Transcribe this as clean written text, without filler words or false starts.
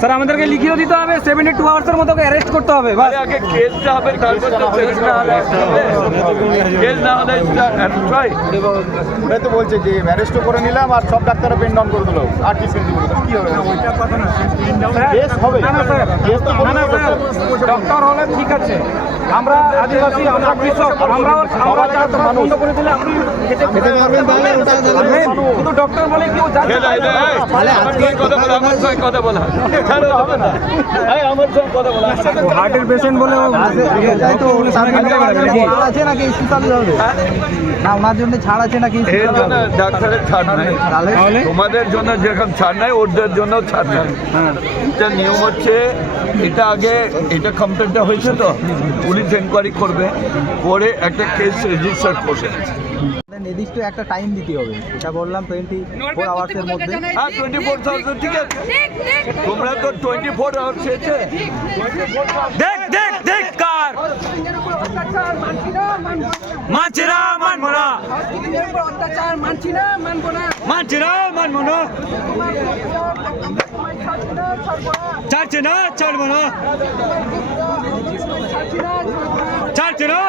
Sir আমাদেরকে লিখিয়ে দিতে হবে 72 আওয়ার্সের মতো অ্যারেস্ট করতে হবে বাস। আগে কেসটা হবে, তারপর তো কেস না হলে ওটাই তো বলছে যে অ্যারেস্টও করে নিলাম আর সব ডাক্তাররা পেন ডাউন করে দিল, আর কি পেন দিল, কি হবে? কেস হবে, না না স্যার, কেস তো না না স্যার, ডক্টর হলে ঠিক আছে, আমরা আদিবাসী, আমরা কৃষক, আমরা চাষবাস বন্ধ করে দিলে আপনি খেতে পারবেন, তাহলে শুধু ডক্টর বলে কেউ যাচ্ছে আমার সঙ্গে কথা বলা হবে না, আমার সঙ্গে কথা বলা হার্টের পেশেন্ট বলে আছে নাকি স্পেশাল হবে না, ওনার জন্য ছাড় আছে নাকি? এর জন্য ডাক্তারের ছাড় নাই, তোমাদের জন্য যেরকম ছাড় নাই ওদের জন্য ছাড় নাই। এটা নিয়ম হচ্ছে, এটা আগে এটা কমপ্লেনটা হয়েছে তো পুলিশ এনকোয়ারি করবে, করে একটা কেস রেজিস্টার করবে। নির্দিষ্ট একটা টাইম দিতে হবে, এটা বললাম 24 আওয়ার্সের মধ্যে। হ্যাঁ 24 আওয়ার্স ঠিক আছে, তোমরা তো 24 আওয়ার্স চেয়েছে। দেখ দেখ দেখ কার মানছি না, মানবো না, অত্যাচার মানছি না, মানবো না, মানছি না, মানবো না, ছাড়ছি না, ছাড়বো না, ছাড়ছি না।